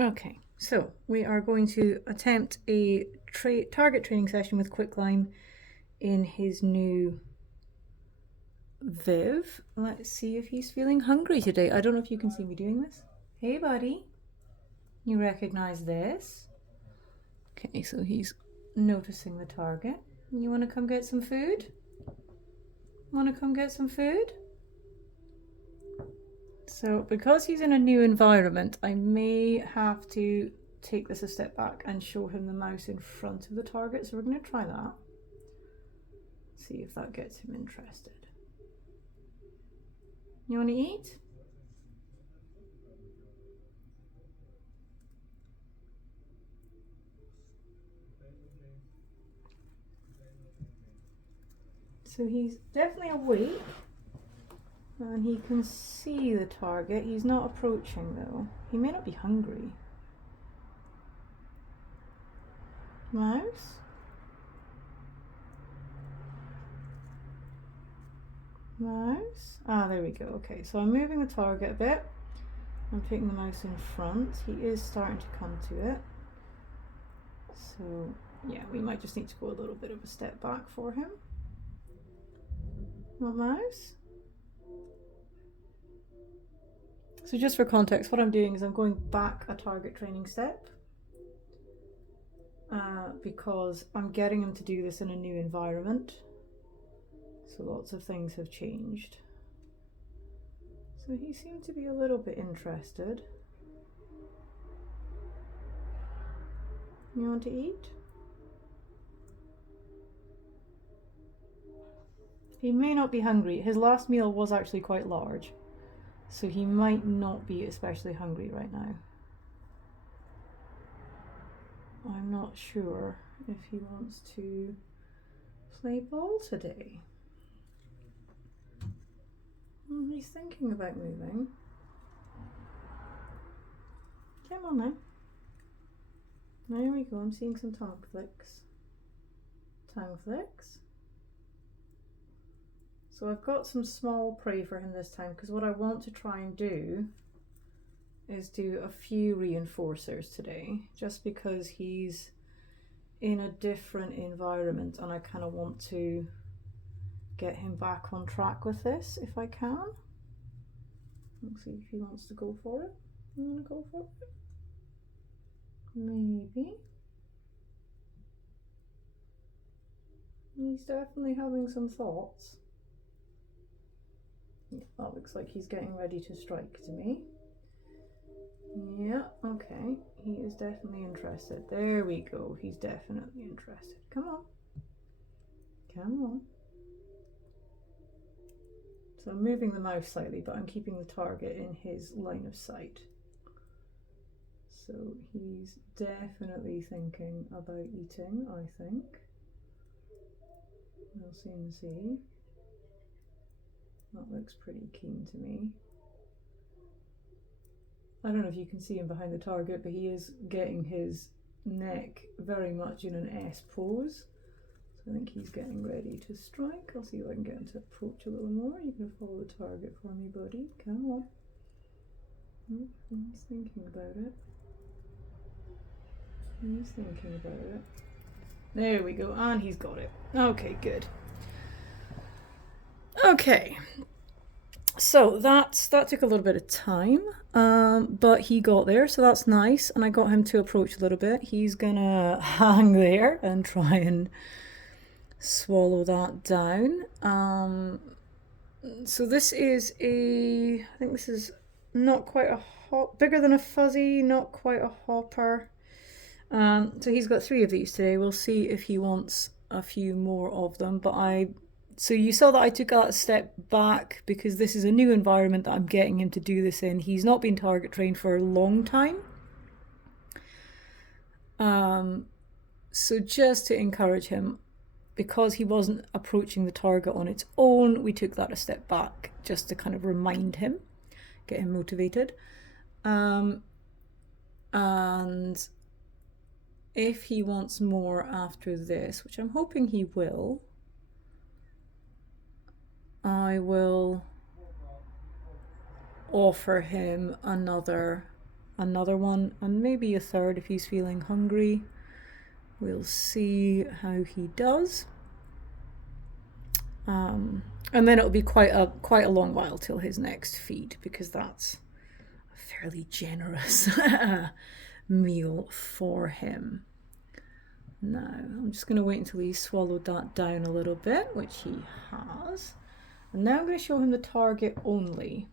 Okay, so we are going to attempt a target training session with Quicklime in his new Viv. Let's see if he's feeling hungry today. I don't know if you can see me doing this. Hey, buddy. You recognize this? Okay, so he's noticing the target. You want to come get some food? Want to come get some food? So because he's in a new environment, I may have to take this a step back and show him the mouse in front of the target. So we're going to try that. See if that gets him interested. You want to eat? So he's definitely awake and he can see the target. He's not approaching though. He may not be hungry. Mouse? Mouse? Ah, there we go. Okay, so I'm moving the target a bit. I'm putting the mouse in front. He is starting to come to it. So yeah, we might just need to go a little bit of a step back for him. What mouse? So just for context, what I'm doing is I'm going back a target training step because I'm getting him to do this in a new environment. So lots of things have changed. So he seemed to be a little bit interested. You want to eat? He may not be hungry. His last meal was actually quite large, so he might not be especially hungry right now. I'm not sure if he wants to play ball today. He's thinking about moving. Come on now. There we go, I'm seeing some tongue flicks. Tongue flicks. So I've got some small prey for him this time because what I want to try and do is do a few reinforcers today, just because he's in a different environment and I kind of want to get him back on track with this if I can. Let's see if he wants to go for it. You want to go for it? Maybe. He's definitely having some thoughts. Yeah, that looks like he's getting ready to strike to me. Yeah, okay. He is definitely interested. There we go. He's definitely interested. Come on. Come on. So I'm moving the mouse slightly, but I'm keeping the target in his line of sight. So he's definitely thinking about eating, I think. We'll soon see. That looks pretty keen to me. I don't know if you can see him behind the target, but he is getting his neck very much in an S pose. So I think he's getting ready to strike. I'll see if I can get him to approach a little more. You can follow the target for me, buddy. Come on. He's thinking about it. He's thinking about it. There we go, and he's got it. Okay, good. Okay, so that took a little bit of time, but he got there, so that's nice, and I got him to approach a little bit. He's gonna hang there and try and swallow that down. So this is I think this is not quite a bigger than a fuzzy, not quite a hopper. So he's got 3 of these today. We'll see if he wants a few more of them, but so you saw that I took that step back because this is a new environment that I'm getting him to do this in. He's not been target trained for a long time. So just to encourage him, because he wasn't approaching the target on its own, we took that a step back just to kind of remind him, get him motivated. And if he wants more after this, which I'm hoping he will, I will offer him another another one and maybe a third if he's feeling hungry. We'll see how he does. And then it'll be quite a long while till his next feed, because that's a fairly generous meal for him. Now, I'm just going to wait until he's swallowed that down a little bit, which he has. And now I'm going to show him the target only.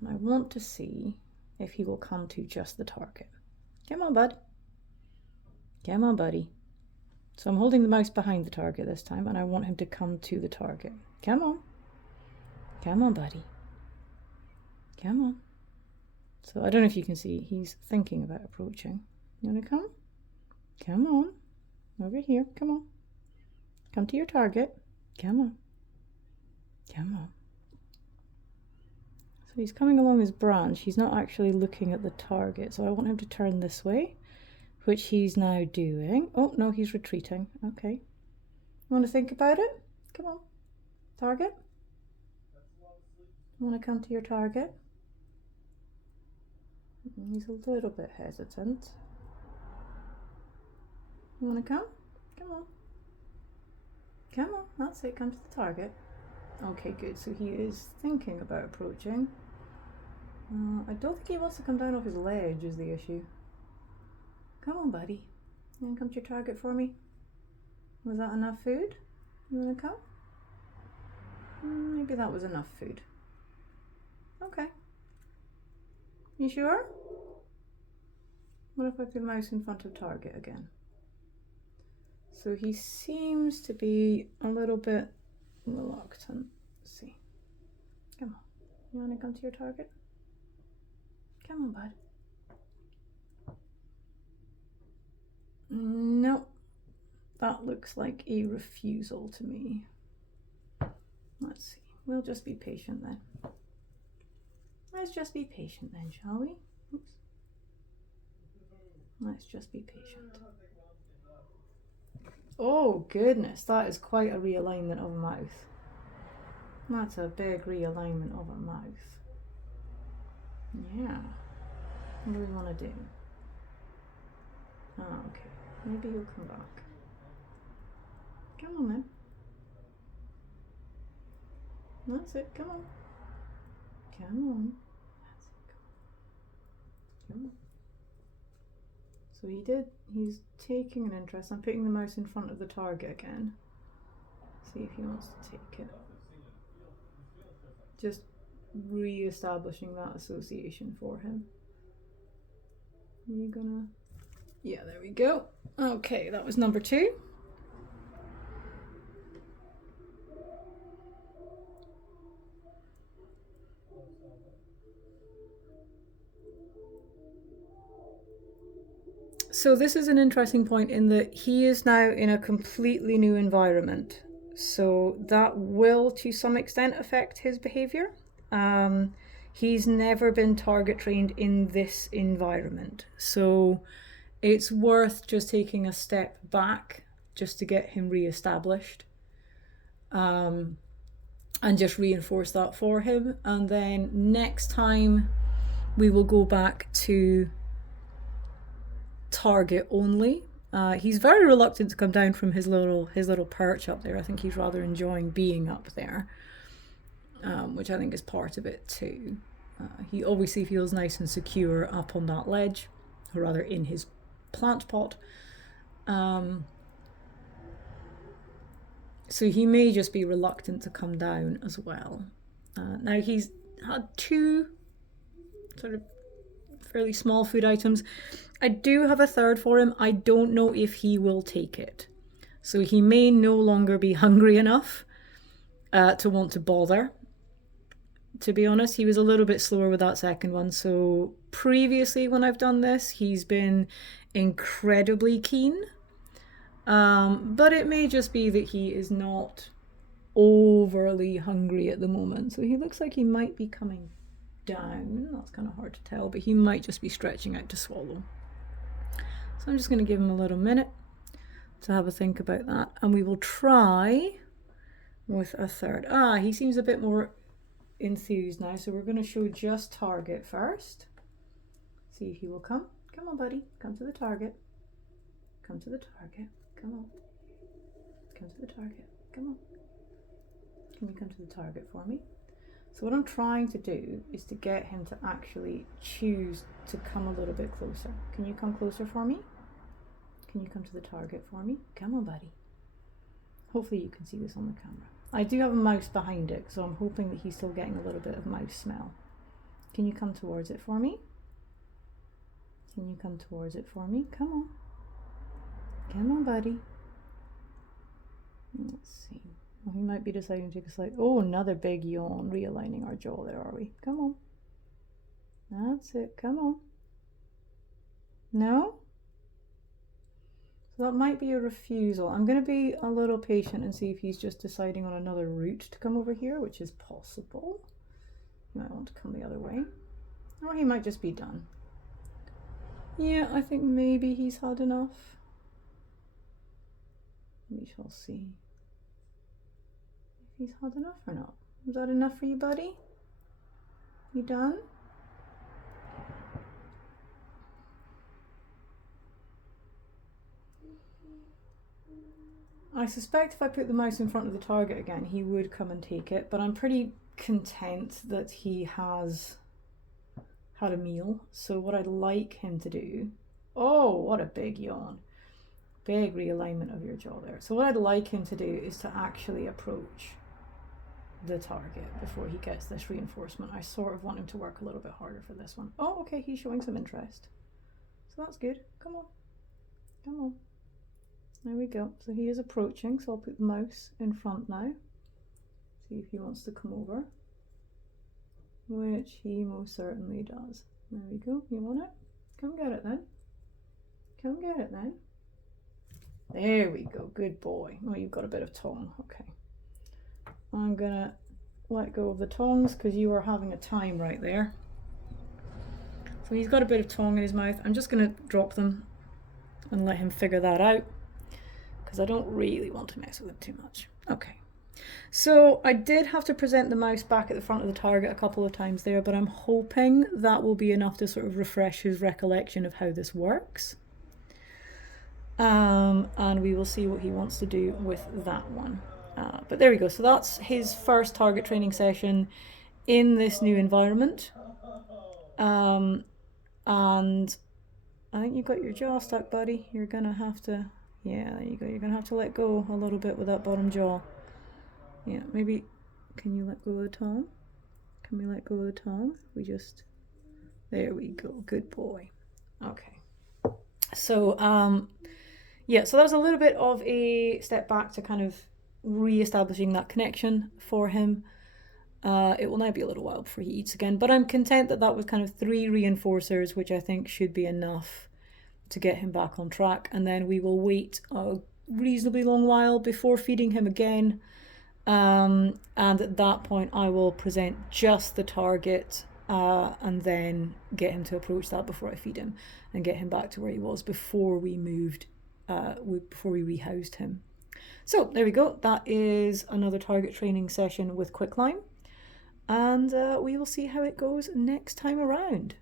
And I want to see if he will come to just the target. Come on, bud. Come on, buddy. So I'm holding the mouse behind the target this time, and I want him to come to the target. Come on. Come on, buddy. Come on. So I don't know if you can see, he's thinking about approaching. You want to come? Come on. Over here. Come on. Come to your target. Come on. Come on. So he's coming along his branch. He's not actually looking at the target. So I want him to turn this way, which he's now doing. Oh, no, he's retreating. Okay. You want to think about it? Come on. Target? You want to come to your target? He's a little bit hesitant. You want to come? Come on. Come on. That's it. Come to the target. Okay, good. So he is thinking about approaching. I don't think he wants to come down off his ledge is the issue. Come on, buddy. You want to come to your target for me? Was that enough food? You want to come? Maybe that was enough food. Okay. You sure? What if I put mouse in front of target again? So he seems to be a little bit reluctant. Let's see. Come on. You want to come to your target? Come on, bud. No. That looks like a refusal to me. Let's see. We'll just be patient then. Let's just be patient then, shall we? Oops. Let's just be patient. Oh goodness, that is quite a realignment of a mouth. That's a big realignment of a mouth. Yeah. What do we want to do? Oh, okay. Maybe he'll come back. Come on then. That's it, come on. Come on. That's it, come on. So he's taking an interest. I'm putting the mouse in front of the target again. See if he wants to take it. Just re-establishing that association for him. Are you gonna... Yeah, there we go. Okay, that was number 2. So this is an interesting point in that he is now in a completely new environment. So that will, to some extent, affect his behavior. He's never been target trained in this environment. So it's worth just taking a step back just to get him re-established. And just reinforce that for him. And then next time we will go back to target only. He's very reluctant to come down from his little perch up there. I think he's rather enjoying being up there, which I think is part of it too. He obviously feels nice and secure up on that ledge, or rather in his plant pot. So he may just be reluctant to come down as well. Now he's had 2 sort of fairly small food items. I do have a third for him. I don't know if he will take it. So he may no longer be hungry enough to want to bother. To be honest, he was a little bit slower with that second one. So previously when I've done this, he's been incredibly keen. But it may just be that he is not overly hungry at the moment. So he looks like he might be coming down. That's kind of hard to tell, but he might just be stretching out to swallow. So I'm just going to give him a little minute to have a think about that, and we will try with a third. He seems a bit more enthused now, so we're going to show just target first. See if he will come. Come on, buddy. Come to the target. Come to the target. Come on. Come to the target. Come on. Can you come to the target for me? So what I'm trying to do is to get him to actually choose to come a little bit closer. Can you come closer for me? Can you come to the target for me? Come on, buddy. Hopefully you can see this on the camera. I do have a mouse behind it, so I'm hoping that he's still getting a little bit of mouse smell. Can you come towards it for me? Can you come towards it for me? Come on. Come on, buddy. Let's see. Well, he might be deciding to take a slight... Oh, another big yawn. Realigning our jaw there, are we? Come on. That's it. Come on. No? So that might be a refusal. I'm going to be a little patient and see if he's just deciding on another route to come over here, which is possible. He might want to come the other way. Or he might just be done. Yeah, I think maybe he's had enough. We shall see if he's had enough or not. Is that enough for you, buddy? You done? I suspect if I put the mouse in front of the target again, he would come and take it, but I'm pretty content that he has had a meal. So what I'd like him to do... Oh, what a big yawn. Big realignment of your jaw there. So what I'd like him to do is to actually approach the target before he gets this reinforcement. I sort of want him to work a little bit harder for this one. Oh, okay, he's showing some interest. So that's good. Come on. Come on. There we go. So he is approaching, so I'll put the mouse in front now. See if he wants to come over. Which he most certainly does. There we go. You want it? Come get it then. Come get it then. There we go. Good boy. Oh, you've got a bit of tongue. Okay. I'm gonna let go of the tongs because you are having a time right there. So he's got a bit of tongue in his mouth. I'm just gonna drop them and let him figure that out because I don't really want to mess with him too much. Okay. So I did have to present the mouse back at the front of the target a couple of times there, but I'm hoping that will be enough to sort of refresh his recollection of how this works. And we will see what he wants to do with that one. But there we go. So that's his first target training session in this new environment. And I think you've got your jaw stuck, buddy. You're going to have to... Yeah, there you go. You're going to have to let go a little bit with that bottom jaw. Yeah, maybe... Can you let go of the tongue? Can we let go of the tongue? We just... There we go. Good boy. Okay. So, yeah, so that was a little bit of a step back to kind of re-establishing that connection for him. It will now be a little while before he eats again, but I'm content that that was kind of 3 reinforcers, which I think should be enough to get him back on track. And then we will wait a reasonably long while before feeding him again. And at that point, I will present just the target and then get him to approach that before I feed him and get him back to where he was before we moved, before we rehoused him. So there we go. That is another target training session with Quicklime. And we will see how it goes next time around.